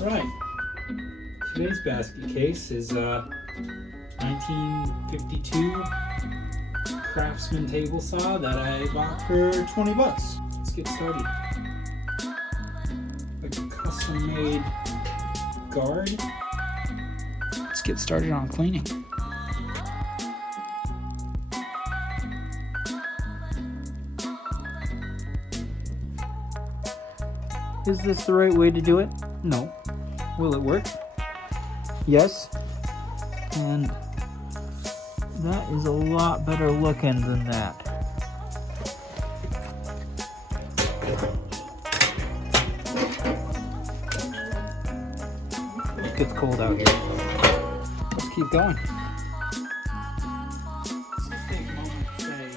Right. Today's basket case is 1952 Craftsman table saw that I bought for 20 bucks. Let's get started. A custom made guard. Let's get started on cleaning. Is this the right way to do it? No. Will it work? Yes. And that is a lot better looking than that. It gets cold out here. Let's keep going. Let's just take a moment to say,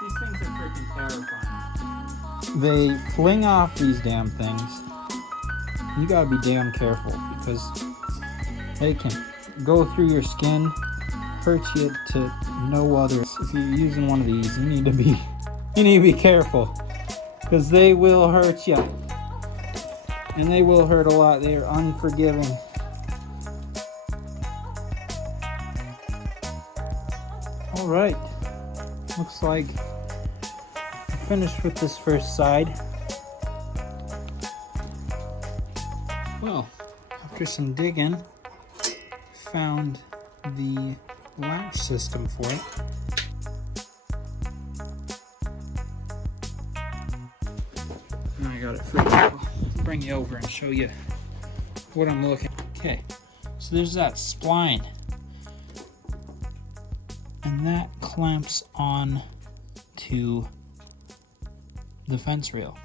these things are freaking terrifying. They fling off these damn things. You gotta be damn careful because they can go through your skin, hurt you to no other. If you're using one of these, you need to be careful because they will hurt you, and they will hurt a lot. They are unforgiving. All right, looks like I'm finished with this first side. Well, after some digging, found the latch system for it. Now I got it free. I'll bring you over and show you what I'm looking at. Okay, so there's that spline, and that clamps on to the fence rail.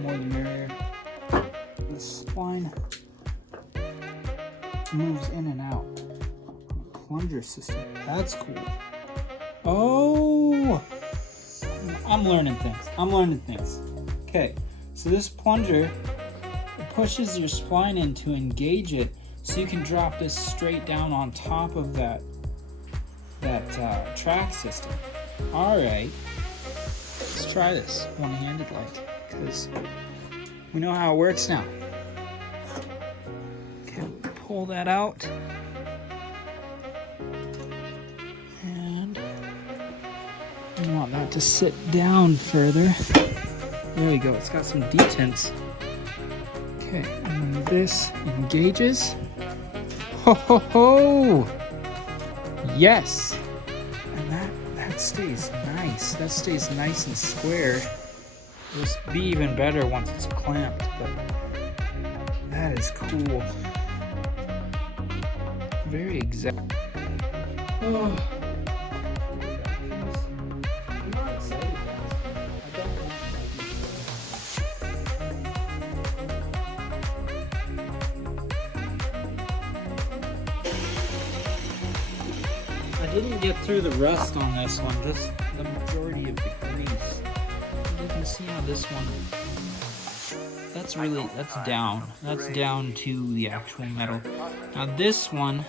More the merrier. The spline moves in and out. Plunger system. That's cool. Oh! I'm learning things. Okay, so this plunger pushes your spline in to engage it so you can drop this straight down on top of that track system. Alright, let's try this one-handed because we know how it works now. Okay, pull that out. And we want that to sit down further. There we go, it's got some detents. Okay, and then this engages. Ho ho ho! Yes! And that stays nice. That stays nice and square. It'll be even better once it's clamped, but that is cool. Very exact. Oh. I'm not excited, guys. I don't want I didn't get through the rust on this one, just the majority of the grease. You can see on this one, that's down. That's down to the actual metal. Now this one,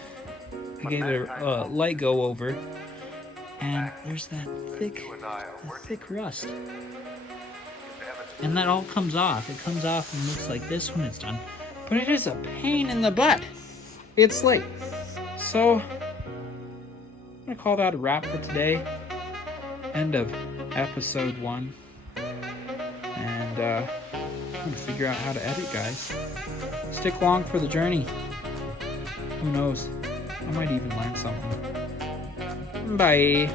I gave it a light go over, and there's that thick rust. And that all comes off. It comes off and looks like this when it's done. But it is a pain in the butt. It's late. So, I'm gonna call that a wrap for today. End of episode 1. And I'm gonna figure out how to edit, guys. Stick along for the journey. Who knows? I might even learn something. Bye.